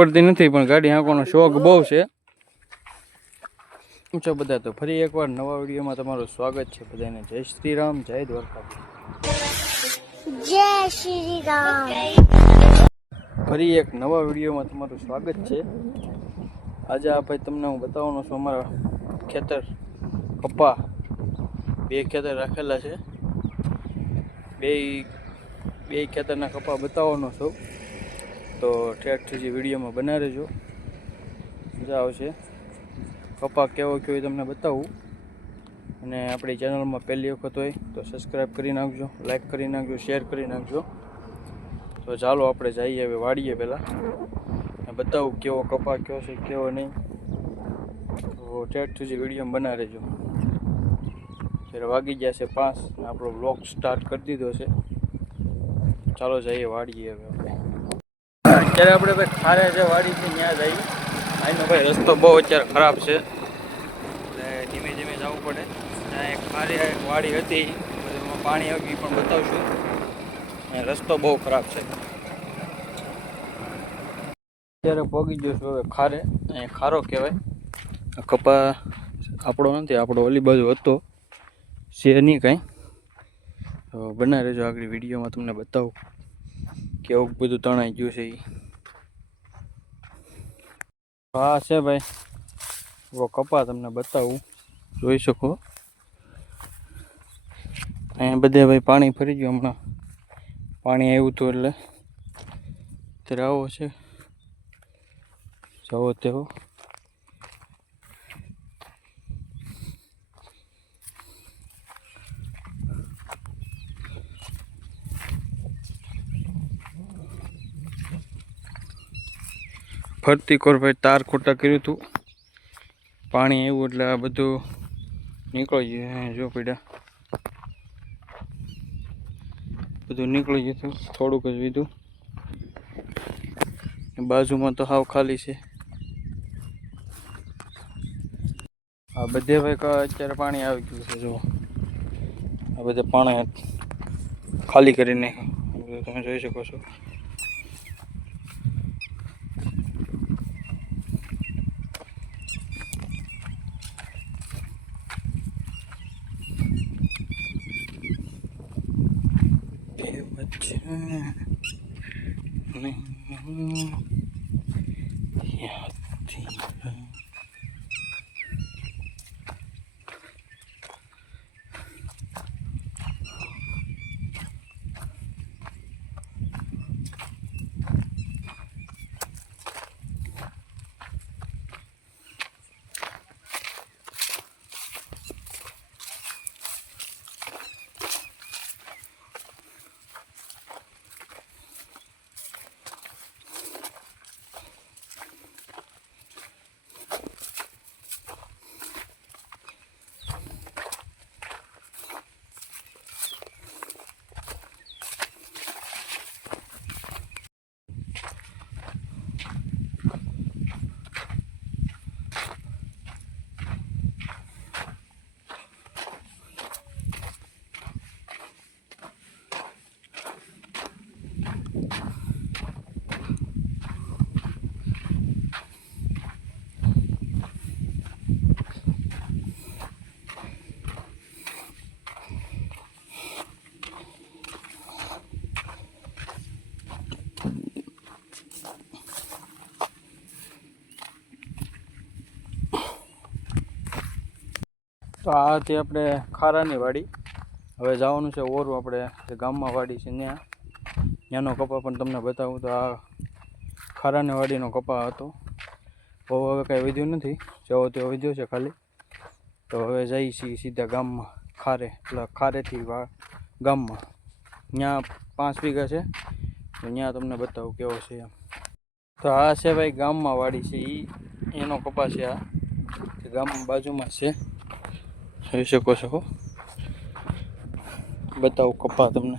પડતી નથી પણ ગાડી હાંકવાનો શોખ બહુ છે. કેમ છો બધા? તો ફરી એકવાર નવા વિડીયોમાં તમારું સ્વાગત છે બધાને. જય શ્રી રામ, જય દ્વારકાધીશ. જય શ્રી રામ. ફરી એક નવા વિડીયોમાં તમારું સ્વાગત છે. આજે આ ભાઈ તમને હું બતાવવાનો છું અમારા ખેતર કપા 2 ખેતર રાખેલા છે. બે ખેતરના કપા બતાવવાનો છું. તો ઠેઠ સુધી વિડીયોમાં બના રહેજો, મજા આવશે. કપા કેવો એ તમને બતાવું. અને આપણી ચેનલમાં પહેલી વખત હોય તો સબસ્ક્રાઈબ કરી નાખજો, લાઈક કરી નાખજો, શેર કરી નાખજો. તો ચાલો આપણે જઈએ હવે વાડીએ. પહેલાં બતાવું કેવો કપા કયો છે કેવો નહીં. તો ઠેઠ સુધી વિડીયોમાં બના રહેજો. ત્યારે વાગી ગયા છે 5 અને આપણો બ્લોગ સ્ટાર્ટ કરી દીધો છે. ચાલો જઈએ વાડીએ હવે આપણે. અત્યારે આપણે ભાઈ ખારે છે વાડીથી ત્યાં જઈએ. અહીંનો ભાઈ રસ્તો બહુ અત્યારે ખરાબ છે એટલે ધીમે ધીમે જવું પડે. ત્યાં એક ખારી વાડી હતી, એમાં પાણી આવી પણ બતાવશું. અહીં રસ્તો બહુ ખરાબ છે. અત્યારે પહોંચી ગયો છું હવે ખારે. અહીંયા ખારો કહેવાય. આ કપા આપણો નથી, આપણો ઓલી બાજુ હતો, છે નહીં કાંઈ. તો બના રહેજો, આગળ વિડીયોમાં તમને બતાવું કેવું બધું તણાઈ ગયું છે. હા છે ભાઈ, એવો કપા તમને બતાવું, જોઈ શકો. અહીંયા બધે ભાઈ પાણી ફરી ગયું. હમણાં પાણી આવ્યું હતું એટલે અત્યારે આવો છે, જવો તેવો. ફરતી કોર ભાઈ તાર ખોટા કર્યું હતું, પાણી આવ્યું એટલે આ બધું નીકળી ગયું. જો પડ્યા બધું નીકળી ગયું હતું, થોડુંક જ વીધું. બાજુમાં તો હાવ ખાલી છે. આ બધે ભાઈ અત્યારે પાણી આવી ગયું છે. જો આ બધે પાણી ખાલી કરીને તમે જોઈ શકો છો. તો આ હતી આપણે ખારાની વાડી. હવે જવાનું છે ઓરું, આપણે જે ગામમાં વાડી છે ત્યાંનો કપા પણ તમને બતાવું. તો આ ખારાની વાડીનો કપા હતો. બહુ હવે કાંઈ વધ્યું નથી, જેવો તેવો વધ્યો છે ખાલી. તો હવે જઈએ છીએ સીધા ગામમાં, ખારે, એટલે ખારેથી ગામમાં. ત્યાં 5 વીઘા છે, તો ત્યાં તમને બતાવું કેવો છે એમ. તો આ છે ભાઈ ગામમાં વાડી છે, એનો કપા છે. આ ગામમાં બાજુમાં છે, જોઈ શકો છો. બતાવું કપા તમને.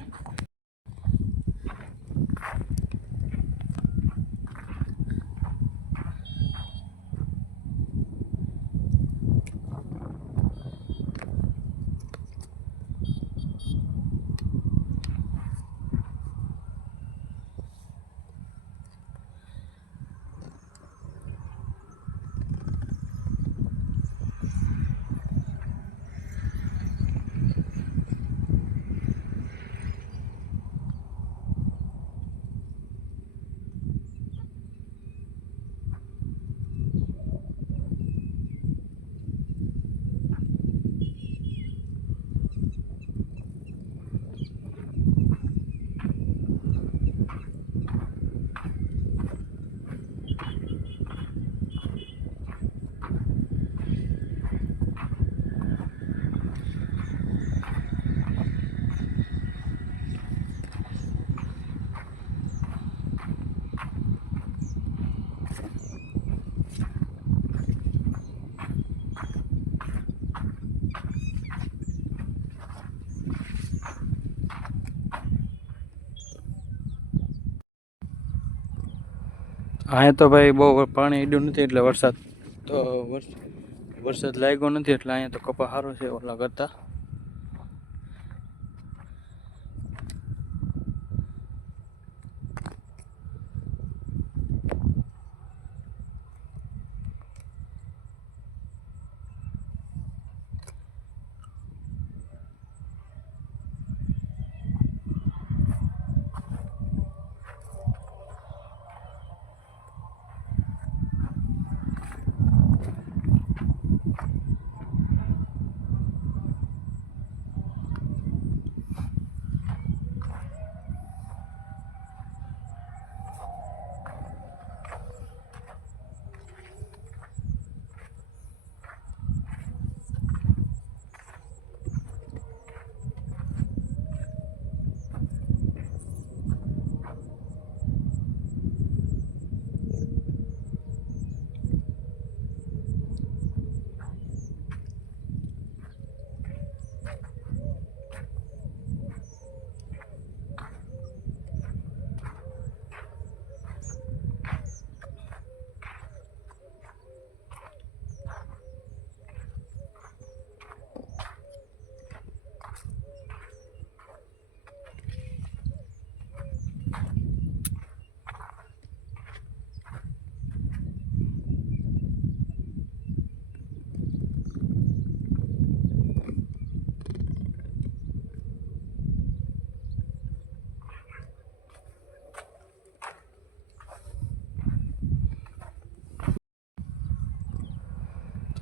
અહીંયા તો ભાઈ બહુ પાણી ઈડ્યું નથી એટલે તો વરસાદ લાગ્યો નથી એટલે અહીંયા તો કપા સારો છે ઓલા કરતા.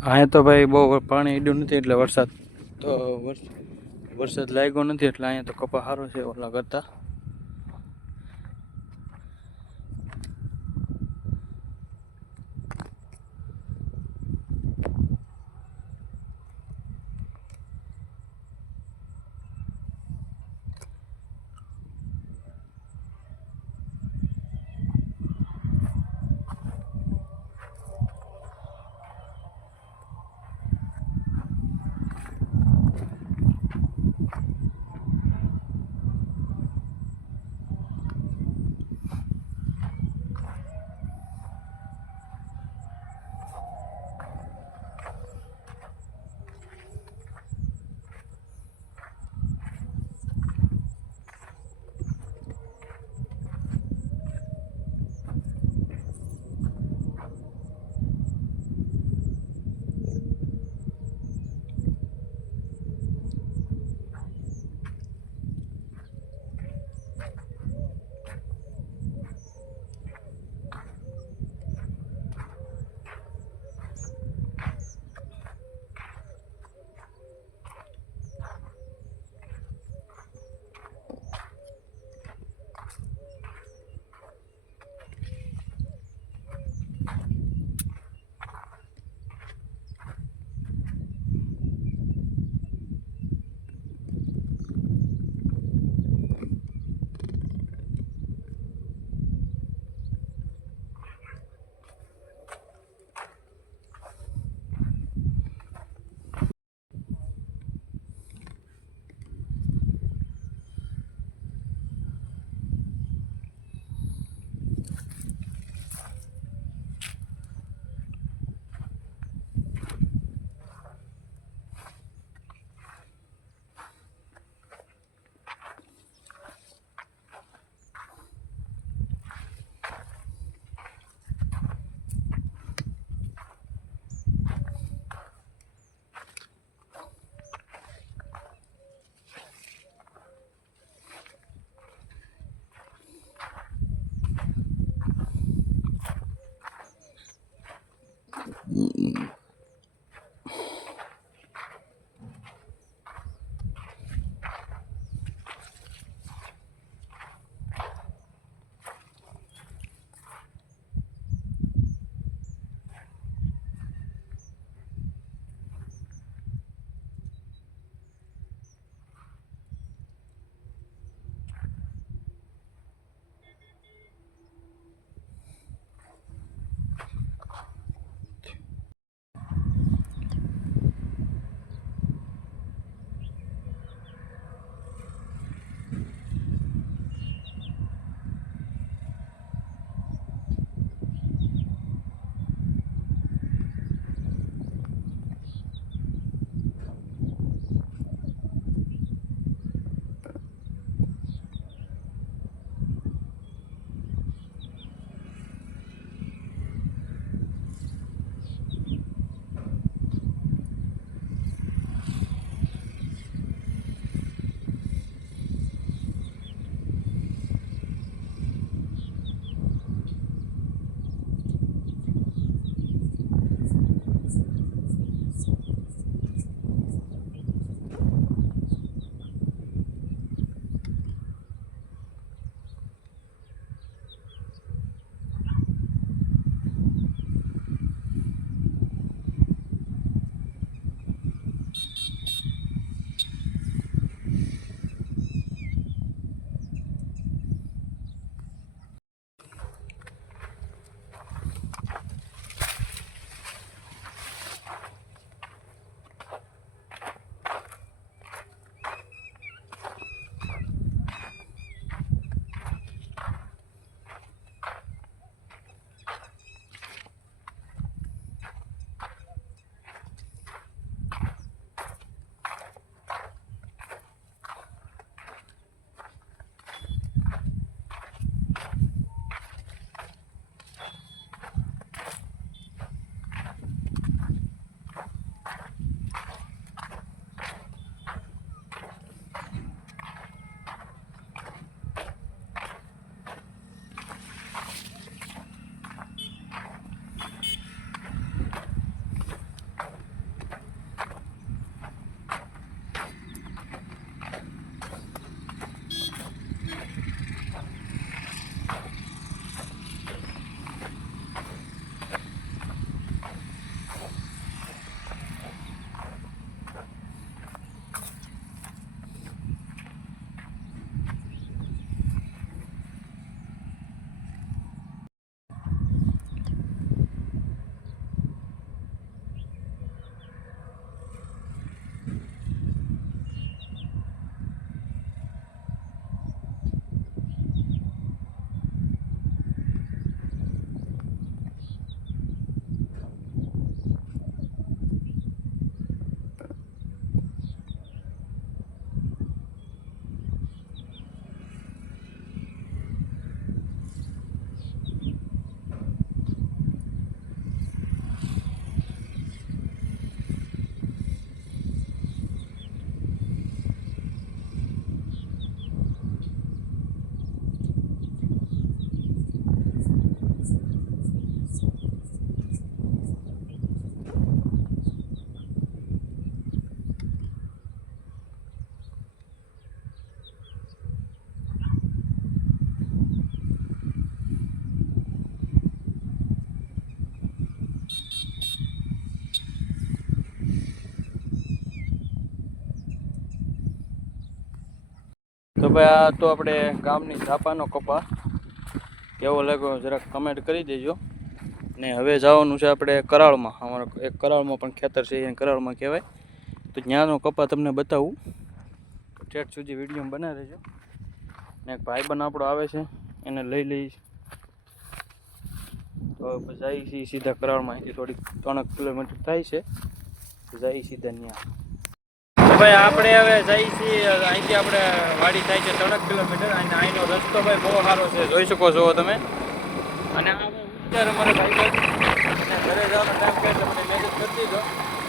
અહીંયા તો ભાઈ બહુ પાણી ઈડ્યું નથી એટલે વરસાદ લાગ્યો નથી એટલે અહીંયા તો કપા સારો છે ઓલા કરતા. ભાઈ આ તો આપણે ગામની ઝાપાનો કપા કેવો લાગ્યો જરાક કમેન્ટ કરી દેજો. ને હવે જવાનું છે આપણે કરાળમાં. અમારો એક કરાળમાં પણ ખેતર છે, એને કરાળમાં કહેવાય. તો ત્યાંનો કપા તમને બતાવું, ઠેઠ સુધી વિડીયો બનાવી રહેજો. ને એક ભાઈબંધ આપણો આવે છે, એને લઈ લઈશ. તો જાય છે સીધા કરાળમાં. અહીંથી થોડીક 3 કિલોમીટર થાય છે, જાય સીધા ત્યાં. તો ભાઈ આપણે હવે જઈએ છીએ, અહીંથી આપણે વાડી થાય છે 3 કિલોમીટર. અને અહીંનો રસ્તો ભાઈ બહુ સારો છે, જોઈ શકો છો તમે. અને આ અત્યારે અમારે ભાઈ ઘરે જવાનો ટાઈમ કહે એટલે મને મેસેજ કરી દીધો,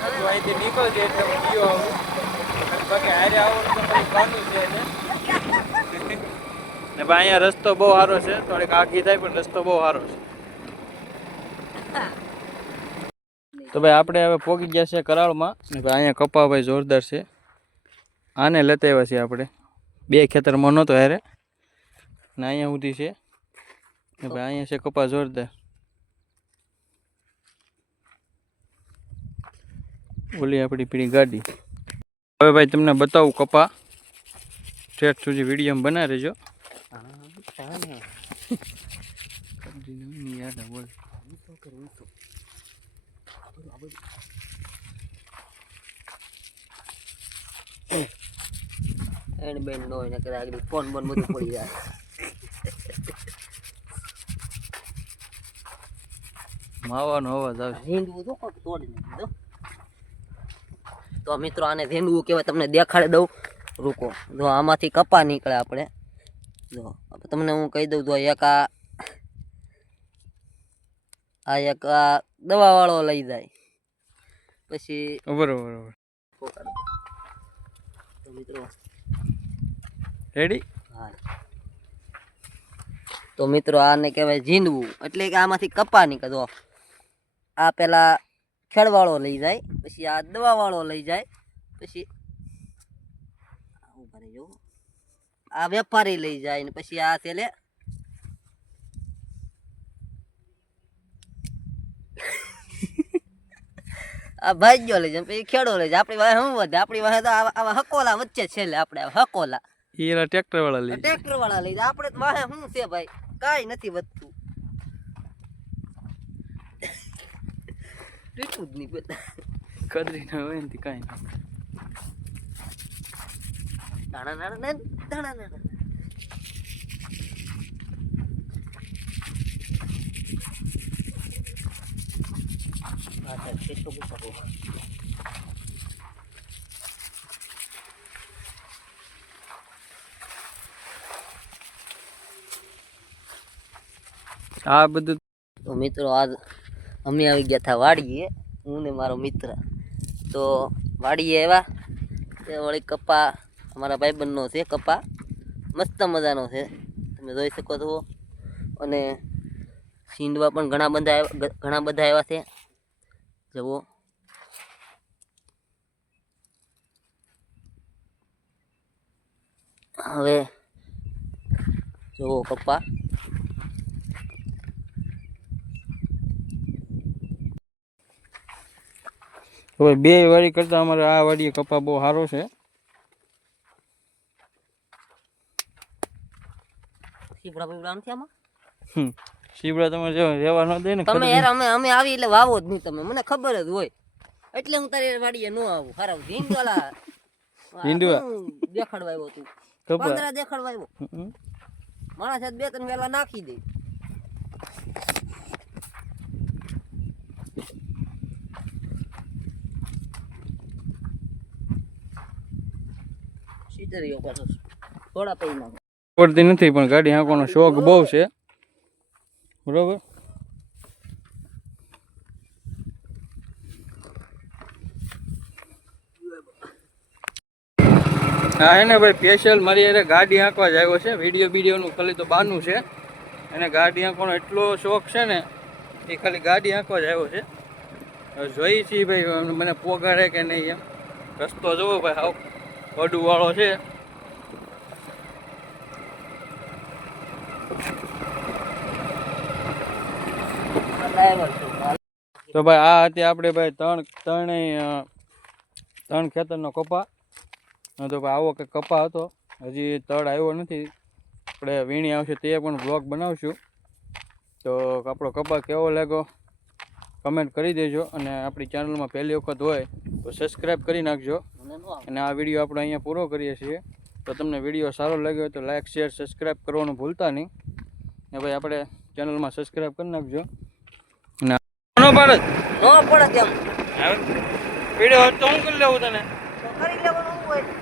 હજુ અહીંથી નીકળજે એટલે હું ગયો આવું. બાકી હારે આવું તો પછી કાનું છે એને. ને ભાઈ અહીંયા રસ્તો બહુ સારો છે, થોડીક આઘી થાય પણ રસ્તો બહુ સારો છે. તો ભાઈ આપણે હવે પહોંચી ગયા છે કરાળમાં. ને ભાઈ અહીંયા કપા ભાઈ જોરદાર છે, આને લેતા આવ્યા છીએ આપણે. 2 ખેતરમાં નહોતો હારે, ને અહીંયા સુધી છે. ને ભાઈ અહીંયા છે કપા જોરદાર. ઓલી આપણી પીળી ગાડી. હવે ભાઈ તમને બતાવું કપા, ઠેઠ સુધી વિડીયો બનાવી રહેજો. એન્ડ બેન નો એને કરે આગળ ફોન બોન બધું પડી જાય. માવાનો અવાજ આવે. ઝીંડવું તો કોક તોડી નાખ્યું. તો મિત્રો આને ઝીંડવું કહેવાય, તમને દેખાડી દઉં. રૂકો, જો આમાંથી કપા નીકળે આપણે. જો તમને હું કહી દઉં, જો એક આ એક આ દવા વાળો લઈ જાય, પછી બરોબર. તો મિત્રો રેડી. હા, તો મિત્રો આને કહેવાય ઝીંડવું, એટલે કે આમાંથી કપા નીકળે. જો આ પેલા ખેડવાળો લઈ જાય, પછી આ દવા વાળો લઈ જાય, પછી આ વેપારી લઈ જાય, ને પછી આ છેલ્લે આ ભાગ્યો લઈ જાય, પછી ખેડો લઈ જાય. આપણી વાહે શું વધે? આપણી વાહે તો આવા હકોલા વચ્ચે છેલ્લે આપણે હકોલા ટ્રેક્ટર વાળા લઈ જાય. આપણે તો વાહે શું છે ભાઈ, કાંઈ નથી વધતું. જ નહીં કદરી ના હોય ને કાંઈ ના. દાણા દાણા દાણા દાણા. આ બધું તો મિત્રો આજ અમે આવી ગયા હતા વાડીએ, હું ને મારો મિત્ર. તો વાડીએ આવ્યા, તે વળી કપા અમારા ભાઈબંધનો છે. કપા મસ્ત મજાનો છે, તમે જોઈ શકો છો. અને સીંડવા પણ ઘણા બધા આવ્યા છે. જુઓ, હવે જુઓ કપા. હવે 2 વાડી કરતા અમારે આ વાડીએ કપા બહુ સારો છે. શીપડા બીપડા નથી આમાં. શીપડા તમારે જો રહેવા ન દે ને. તમે યાર અમે આવી એટલે વાવો જ નહીં તમે, મને ખબર જ હોય. એટલે હું તારી વાડીએ ન આવું. હારા ઝીંડવાલા દેખાડવા આવ્યો તું, 15 દેખાડવા આવ્યો. માણસ 2-3 વેલા નાખી દે. થોડા પૈસા પડતી નથી, પણ ગાડી હાંકવાનો શોખ બહુ છે. બરોબર. હા હે ને ભાઈ, સ્પેશિયલ મારી યારે ગાડી હાંકવા જ આવ્યો છે. વિડીયોનું ખાલી તો બાનું છે. એને ગાડી હાંકવાનો એટલો શોખ છે ને, એ ખાલી ગાડી હાંકવા જ આવ્યો છે. જોઈ છીએ ભાઈ મને પોગાડે કે નહીં એમ. રસ્તો જોવો ભાઈ, હાવ વડું વાળો છે. તો ભાઈ આ હતી આપણે ભાઈ ત્રણ ખેતરનો કપા. તો ભાઈ આવો કે કપા હતો. હજી તળ આવ્યો નથી. આપણે વીણી આવશે તે પણ બ્લોગ બનાવશું. તો આપણો કપા કેવો લાગ્યો કમેન્ટ કરી દેજો. અને આપણી ચેનલમાં પહેલી વખત હોય તો સબસ્ક્રાઈબ કરી નાખજો. અને આ વિડીયો આપણે અહીંયા પૂરો કરીએ છીએ. તો તમને વિડીયો સારો લાગ્યો હોય તો લાઇક શેર સબસ્ક્રાઈબ કરવાનું ભૂલતા નહીં. ને ભાઈ આપણે ચેનલમાં સબસ્ક્રાઈબ કરી નાખજો. અને નો પાડે નો પડે તેમ વિડીયો તો હું કરી લેવું તને તો કરી લેવાનું હોય.